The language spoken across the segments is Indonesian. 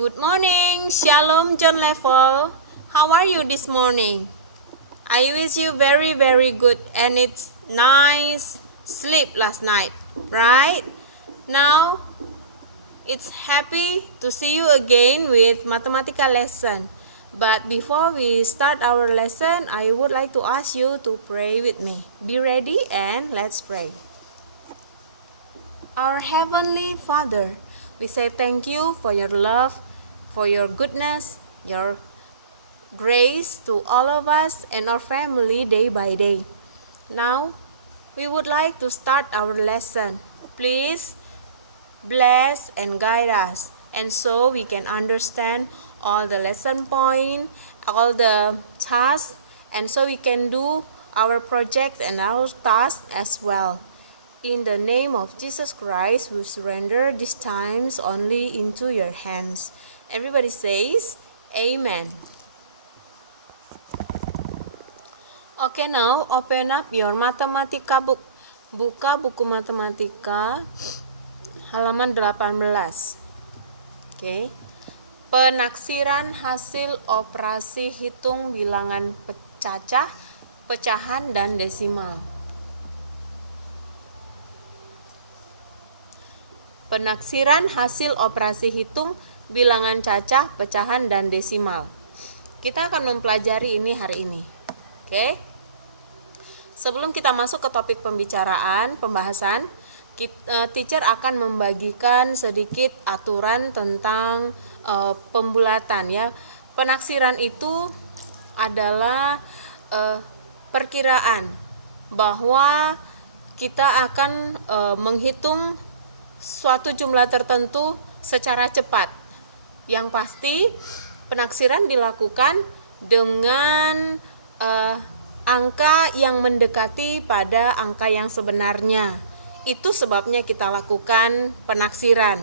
Good morning, Shalom John Level. How are you this morning? I wish you very good and it's nice sleep last night, right? Now, it's happy to see you again with mathematical lesson. But before we start our lesson, I would like to ask you to pray with me. Be ready and let's pray. Our Heavenly Father, we say thank you for your love, for your goodness, your grace to all of us and our family day by day. Now, we would like to start our lesson. Please bless and guide us, and so we can understand all the lesson point, all the tasks, and so we can do our projects and our tasks as well. In the name of Jesus Christ, we surrender these times only into your hands. Everybody says, Amen. Okay, now open up your matematika book. Buka buku matematika halaman 18. Okay. Penaksiran hasil operasi hitung bilangan cacah, pecahan, dan desimal. Penaksiran hasil operasi hitung bilangan cacah, pecahan, dan desimal. Kita akan mempelajari ini hari ini. Oke. Sebelum kita masuk ke topik pembahasan, teacher akan membagikan sedikit aturan tentang pembulatan ya. Penaksiran itu adalah perkiraan bahwa kita akan menghitung suatu jumlah tertentu secara cepat. Yang pasti penaksiran dilakukan dengan angka yang mendekati pada angka yang sebenarnya. Itu sebabnya kita lakukan penaksiran.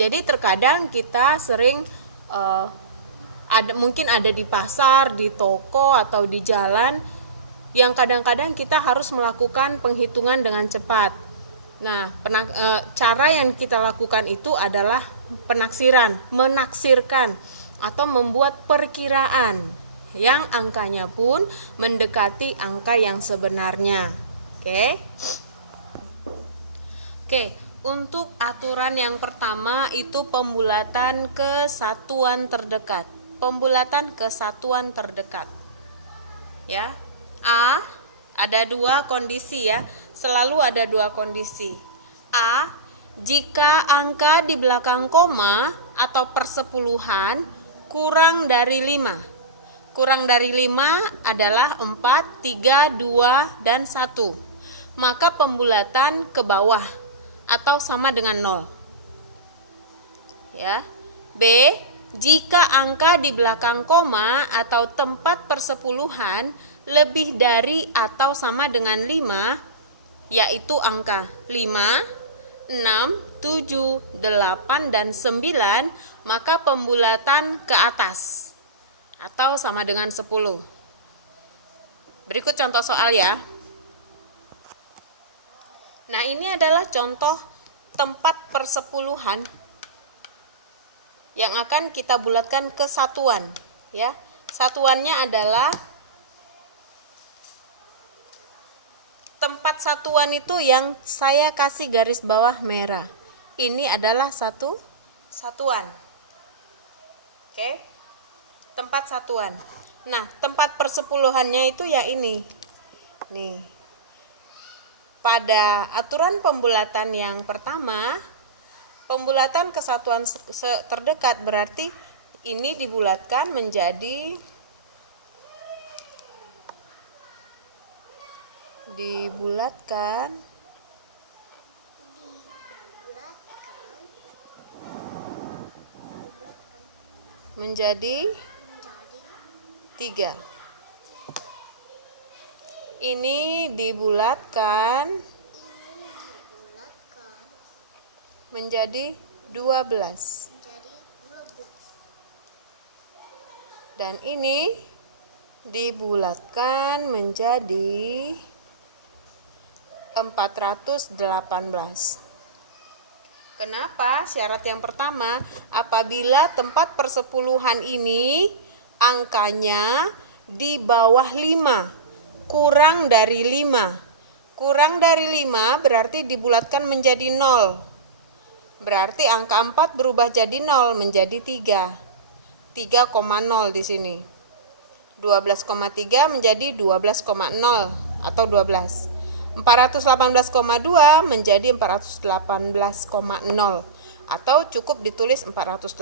Jadi terkadang kita sering mungkin ada di pasar, di toko, atau di jalan yang kadang-kadang kita harus melakukan penghitungan dengan cepat. Nah, cara yang kita lakukan itu adalah penaksiran, menaksirkan atau membuat perkiraan yang angkanya pun mendekati angka yang sebenarnya. Oke, untuk aturan yang pertama itu pembulatan ke satuan terdekat. Pembulatan ke satuan terdekat. Ya. Ada dua kondisi ya, selalu ada dua kondisi. A, jika angka di belakang koma atau persepuluhan kurang dari 5. Kurang dari 5 adalah 4, 3, 2, dan 1. Maka pembulatan ke bawah atau sama dengan 0. Ya. B, jika angka di belakang koma atau tempat persepuluhan lebih dari atau sama dengan 5, yaitu angka 5, 6, 7, 8, dan 9, maka pembulatan ke atas atau sama dengan 10. Berikut contoh soal ya. Nah, ini adalah contoh tempat persepuluhan yang akan kita bulatkan ke satuan ya. Satuannya atuannya adalah tempat satuan itu yang saya kasih garis bawah merah. Ini adalah satuan. Oke. Tempat satuan. Nah, tempat persepuluhannya itu ya ini. Nih. Pada aturan pembulatan yang pertama, pembulatan ke satuan terdekat berarti ini dibulatkan menjadi menjadi 3. Ini dibulatkan menjadi 12. Dan ini dibulatkan menjadi 418. Kenapa? Syarat yang pertama, apabila tempat persepuluhan ini angkanya di bawah 5, kurang dari 5. Kurang dari 5 berarti dibulatkan menjadi 0. Berarti angka 4 berubah jadi 0 menjadi 3. 3,0 di sini. 12,3 menjadi 12,0 atau 12. 418,2 menjadi 418,0 atau cukup ditulis 418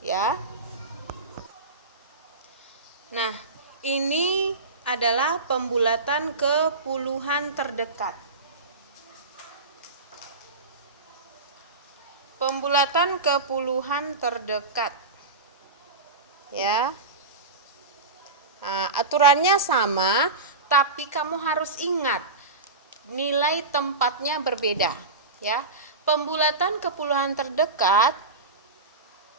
ya. Nah, ini adalah pembulatan ke puluhan terdekat. Pembulatan ke puluhan terdekat. Ya. Nah, aturannya sama, tapi kamu harus ingat nilai tempatnya berbeda, ya. Pembulatan ke puluhan terdekat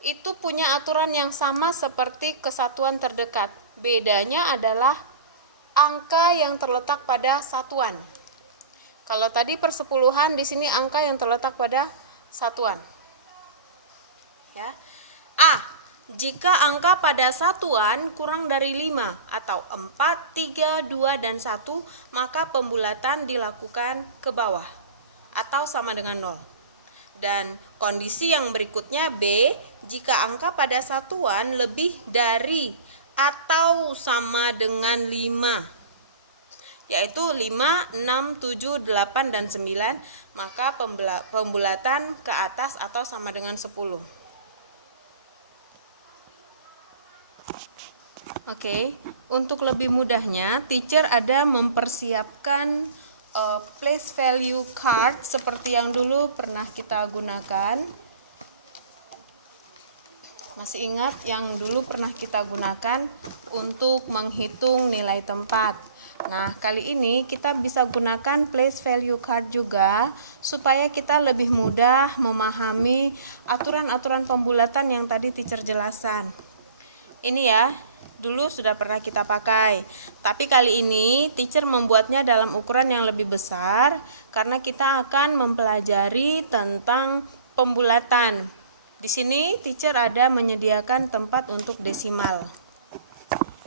itu punya aturan yang sama seperti kesatuan terdekat. Bedanya adalah angka yang terletak pada satuan. Kalau tadi persepuluhan, di sini angka yang terletak pada satuan. Ya. Jika angka pada satuan kurang dari 5 atau 4, 3, 2, dan 1, maka pembulatan dilakukan ke bawah atau sama dengan 0. Dan kondisi yang berikutnya B, jika angka pada satuan lebih dari atau sama dengan 5, yaitu 5, 6, 7, 8, dan 9, maka pembulatan ke atas atau sama dengan 10. Oke, untuk lebih mudahnya, teacher ada mempersiapkan place value card seperti yang dulu pernah kita gunakan. Masih ingat yang dulu pernah kita gunakan untuk menghitung nilai tempat. Nah, kali ini kita bisa gunakan place value card juga supaya kita lebih mudah memahami aturan-aturan pembulatan yang tadi teacher jelaskan. Ini ya, dulu sudah pernah kita pakai. Tapi kali ini teacher membuatnya dalam ukuran yang lebih besar karena kita akan mempelajari tentang pembulatan. Di sini teacher ada menyediakan tempat untuk desimal.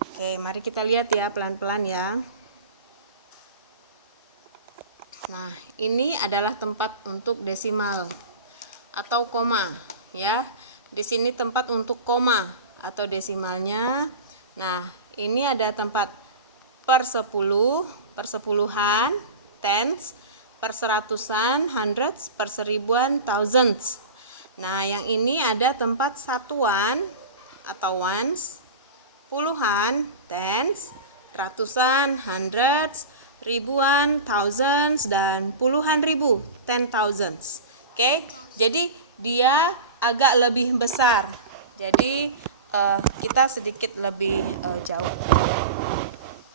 Oke, mari kita lihat ya pelan-pelan ya. Nah, ini adalah tempat untuk desimal atau koma ya. Di sini tempat untuk koma atau desimalnya. Nah, ini ada tempat per 10, persepuluhan, tens, perseratusan, hundreds, perseribuan, thousands. Nah, yang ini ada tempat satuan atau ones, puluhan, tens, ratusan, hundreds, ribuan, thousands, dan puluhan ribu, 10,000s. Oke, jadi dia agak lebih besar. Jadi kita sedikit lebih jauh.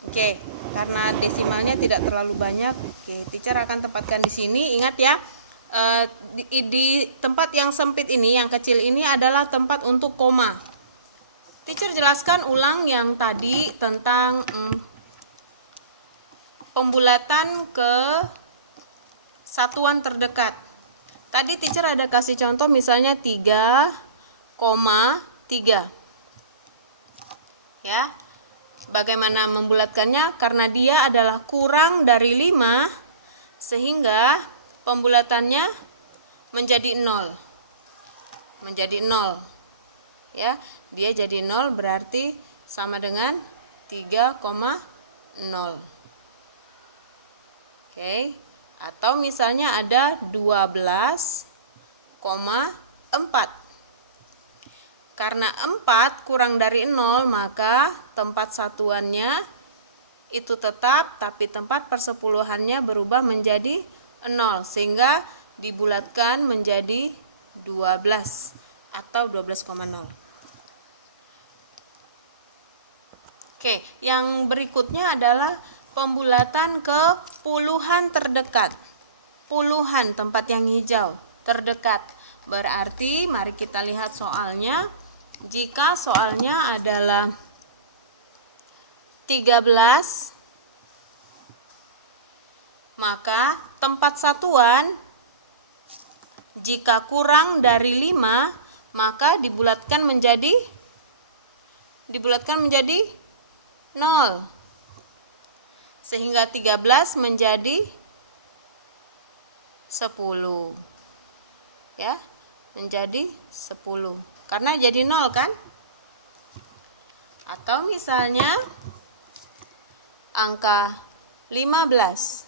Oke, karena desimalnya tidak terlalu banyak, oke, teacher akan tempatkan di sini. Ingat ya, di tempat yang sempit ini, yang kecil ini adalah tempat untuk koma. Teacher jelaskan ulang yang tadi tentang pembulatan ke satuan terdekat. Tadi teacher ada kasih contoh misalnya 3,3. Ya. Bagaimana membulatkannya? Karena dia adalah kurang dari 5 sehingga pembulatannya menjadi 0. Menjadi 0. Ya, dia jadi 0 berarti sama dengan 3,0. Oke. Atau misalnya ada 12,4. Karena 4 kurang dari 0, maka tempat satuannya itu tetap, tapi tempat persepuluhannya berubah menjadi 0, sehingga dibulatkan menjadi 12 atau 12,0. Oke, yang berikutnya adalah pembulatan ke puluhan terdekat. Puluhan, tempat yang hijau, terdekat. Berarti mari kita lihat soalnya. Jika soalnya adalah 13, maka tempat satuan Jika kurang dari 5, maka dibulatkan menjadi 0. Sehingga 13 menjadi 10. Ya, menjadi 10. Karena jadi 0 kan? Atau misalnya angka 15.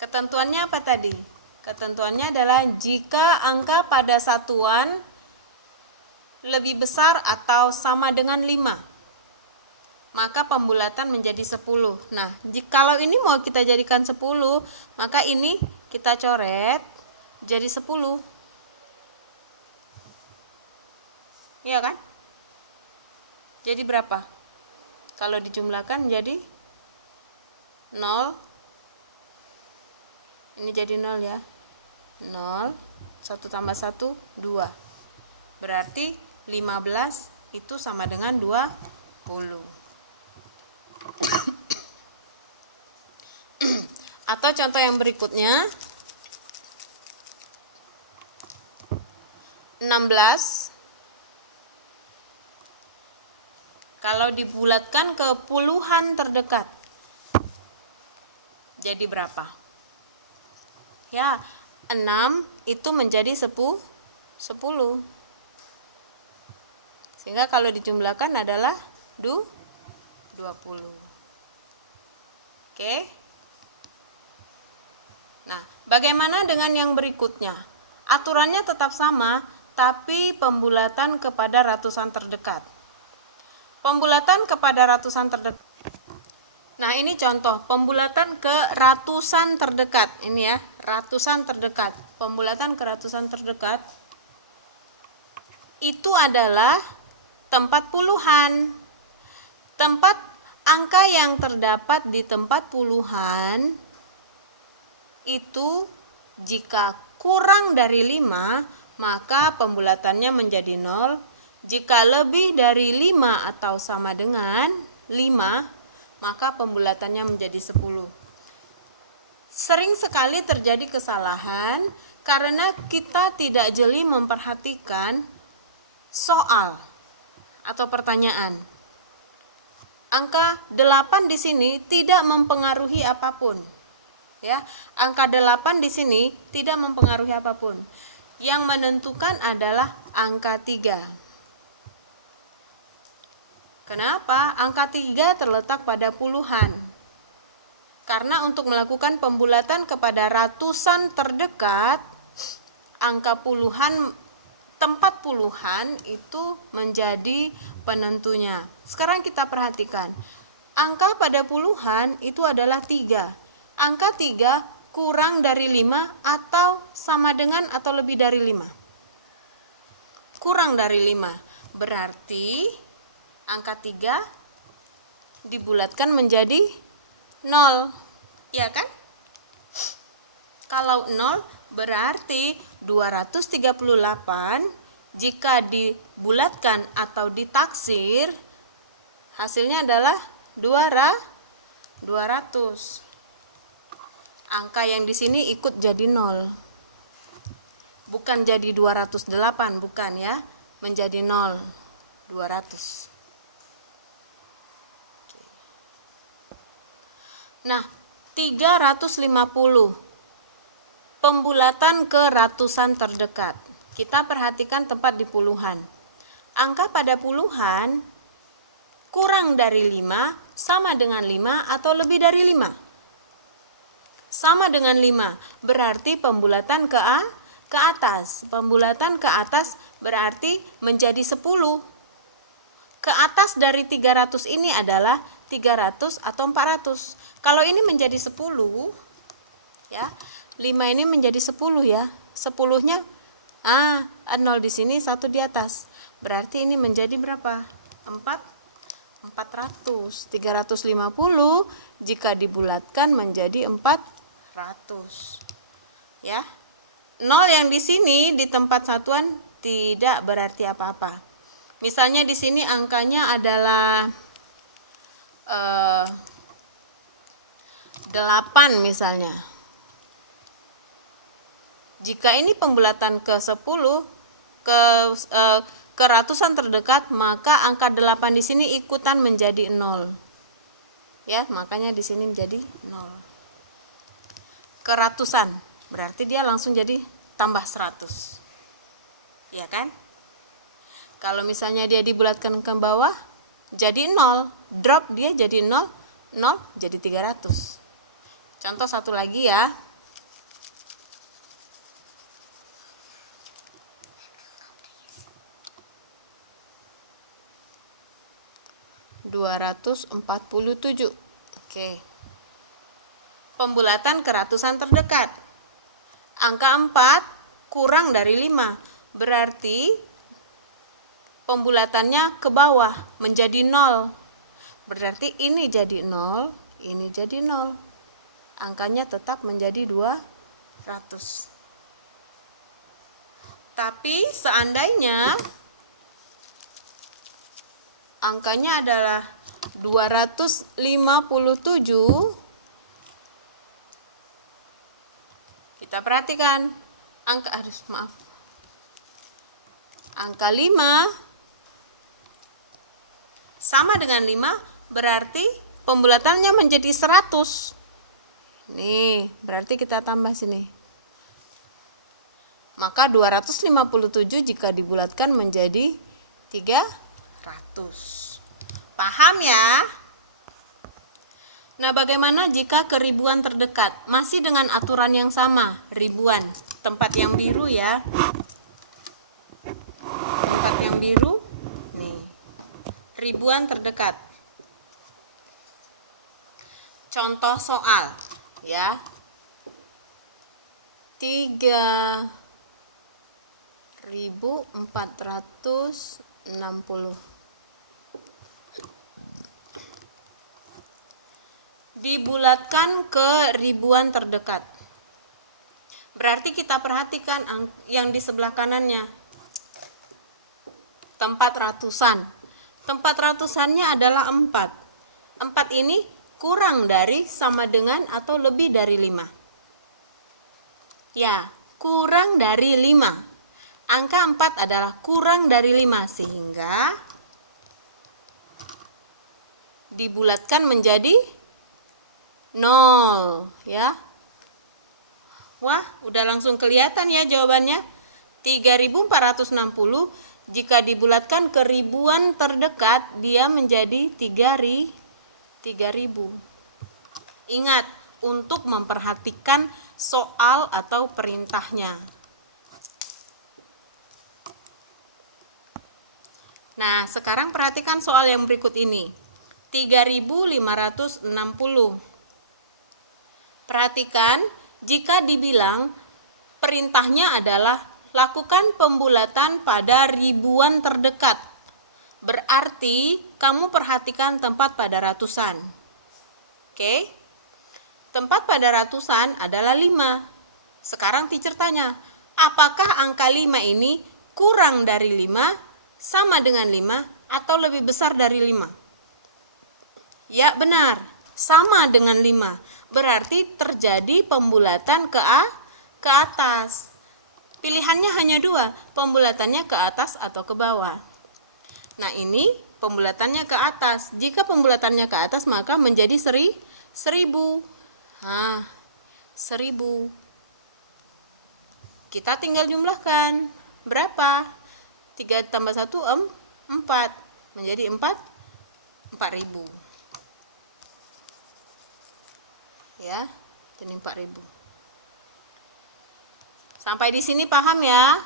Ketentuannya apa tadi? Ketentuannya adalah jika angka pada satuan lebih besar atau sama dengan 5, maka pembulatan menjadi 10. Nah, kalau ini mau kita jadikan 10, maka ini kita coret jadi 10. Iya kan? Jadi berapa? Kalau dijumlahkan jadi 0. Ini jadi 0 ya. 0, 1 tambah 1, 2. Berarti 15 itu sama dengan 20. Atau contoh yang berikutnya, 16 kalau dibulatkan ke puluhan terdekat jadi berapa? Ya, 6 itu menjadi 10. Sehingga kalau dijumlahkan adalah 20. Oke. Nah, bagaimana dengan yang berikutnya? Aturannya tetap sama, tapi pembulatan kepada ratusan terdekat. Pembulatan kepada ratusan terdekat. Nah, ini contoh pembulatan ke ratusan terdekat. Ini ya, ratusan terdekat. Pembulatan ke ratusan terdekat itu adalah tempat puluhan. Tempat angka yang terdapat di tempat puluhan itu jika kurang dari 5, maka pembulatannya menjadi 0. Jika lebih dari 5 atau sama dengan 5, maka pembulatannya menjadi 10. Sering sekali terjadi kesalahan karena kita tidak jeli memperhatikan soal atau pertanyaan. Angka 8 di sini tidak mempengaruhi apapun. Ya, angka 8 di sini tidak mempengaruhi apapun. Yang menentukan adalah angka 3. Kenapa? Angka 3 terletak pada puluhan. Karena untuk melakukan pembulatan kepada ratusan terdekat, angka puluhan, tempat puluhan itu menjadi penentunya. Sekarang kita perhatikan. Angka pada puluhan itu adalah 3. Angka 3 kurang dari 5 atau sama dengan atau lebih dari 5. Kurang dari 5. Berarti angka 3 dibulatkan menjadi 0. Ya kan? Kalau 0 berarti 238 jika dibulatkan atau ditaksir hasilnya adalah 200. Angka yang di sini ikut jadi 0. Bukan jadi 208, bukan ya. Menjadi 0. 200. Nah, 350. Pembulatan ke ratusan terdekat. Kita perhatikan tempat di puluhan. Angka pada puluhan kurang dari 5 sama dengan 5 atau lebih dari 5. Sama dengan 5. Berarti pembulatan ke atas. Pembulatan ke atas berarti menjadi 10. Ke atas dari 300 ini adalah 300 atau 400. Kalau ini menjadi 10, ya, 5 ini menjadi 10 ya. 10-nya 0 di sini, 1 di atas. Berarti ini menjadi berapa? 400. 350 jika dibulatkan menjadi 400. Ya. 0 yang di sini di tempat satuan tidak berarti apa-apa. Misalnya di sini angkanya adalah 8 misalnya. Jika ini pembulatan ke 10 ke ratusan terdekat, maka angka 8 di sini ikutan menjadi 0. Ya, makanya di sini menjadi 0. Ke ratusan, berarti dia langsung jadi tambah 100. Ya kan? Kalau misalnya dia dibulatkan ke bawah, jadi 0. Drop dia jadi 0, 0 jadi 300. Contoh satu lagi ya. 247. Oke. Pembulatan ke ratusan terdekat. Angka 4 kurang dari 5. Berarti pembulatannya ke bawah menjadi 0. Berarti ini jadi 0, ini jadi 0. Angkanya tetap menjadi 200. Tapi seandainya angkanya adalah 257, kita perhatikan angka angka 5 sama dengan 5, berarti pembulatannya menjadi 100. Nih, berarti kita tambah sini. Maka 257 jika dibulatkan menjadi 300. Paham ya? Nah, bagaimana jika ke ribuan terdekat? Masih dengan aturan yang sama, ribuan. Tempat yang biru ya. Tempat yang biru, nih. Ribuan terdekat. Contoh soal, ya. 3.460. Dibulatkan ke ribuan terdekat. Berarti kita perhatikan yang di sebelah kanannya. Tempat ratusan. Tempat ratusannya adalah 4. 4 ini kurang dari, sama dengan, atau lebih dari 5. Ya, kurang dari 5. Angka 4 adalah kurang dari 5, sehingga dibulatkan menjadi 0, ya. Wah, udah langsung kelihatan ya jawabannya. 3.460 jika dibulatkan ke ribuan terdekat, dia menjadi 3.000. Ingat untuk memperhatikan soal atau perintahnya. Nah, sekarang perhatikan soal yang berikut ini. 3.560. Perhatikan, jika dibilang perintahnya adalah lakukan pembulatan pada ribuan terdekat. Berarti kamu perhatikan tempat pada ratusan. Oke? Tempat pada ratusan adalah 5. Sekarang teacher tanya, apakah angka 5 ini kurang dari 5, sama dengan 5, atau lebih besar dari 5? Ya, benar. Sama dengan 5. Berarti terjadi pembulatan ke atas. Pilihannya hanya 2, pembulatannya ke atas atau ke bawah. Nah, ini pembulatannya ke atas. Jika pembulatannya ke atas, maka menjadi 1000. Nah, 1000. Kita tinggal jumlahkan. Berapa? 3 tambah 1, 4. Menjadi 4.000. Ya, jadi 4.000. Sampai di sini paham ya?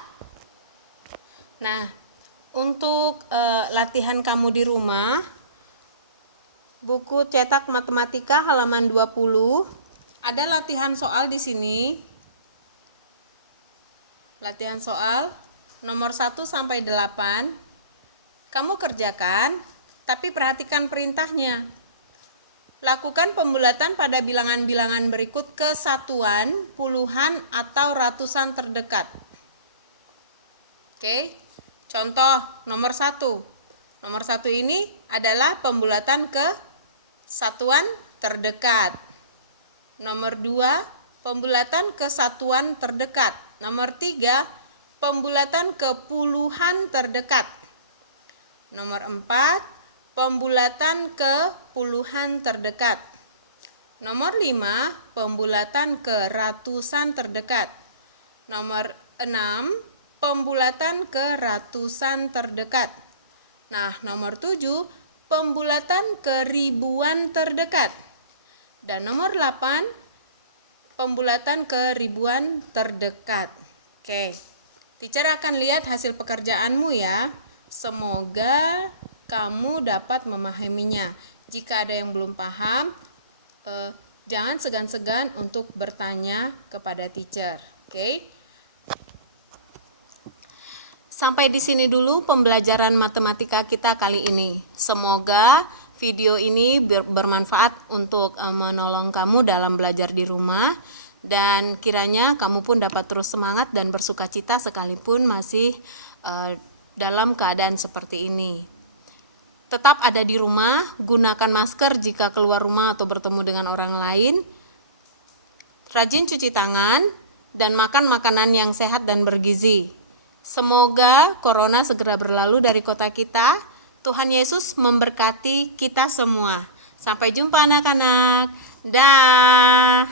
Nah, untuk latihan kamu di rumah, buku cetak matematika halaman 20, ada latihan soal di sini. Latihan soal nomor 1 sampai 8. Kamu kerjakan, tapi perhatikan perintahnya. Lakukan pembulatan pada bilangan-bilangan berikut ke satuan, puluhan, atau ratusan terdekat. Oke, contoh nomor 1. Nomor 1 ini adalah pembulatan ke satuan terdekat. Nomor 2, pembulatan ke satuan terdekat. Nomor 3, pembulatan ke puluhan terdekat. Nomor 4, pembulatan ke puluhan terdekat. Nomor 5, pembulatan ke ratusan terdekat. Nomor 6, pembulatan ke ratusan terdekat. Nah, nomor 7, pembulatan ke ribuan terdekat. Dan nomor 8, pembulatan ke ribuan terdekat. Oke, teacher akan lihat hasil pekerjaanmu ya. Semoga kamu dapat memahaminya. Jika ada yang belum paham, jangan segan-segan untuk bertanya kepada teacher. Oke? Sampai di sini dulu pembelajaran matematika kita kali ini. Semoga video ini bermanfaat untuk menolong kamu dalam belajar di rumah, dan kiranya kamu pun dapat terus semangat dan bersukacita sekalipun masih dalam keadaan seperti ini. Tetap ada di rumah, gunakan masker jika keluar rumah atau bertemu dengan orang lain. Rajin cuci tangan dan makan makanan yang sehat dan bergizi. Semoga corona segera berlalu dari kota kita. Tuhan Yesus memberkati kita semua. Sampai jumpa anak-anak. Dah.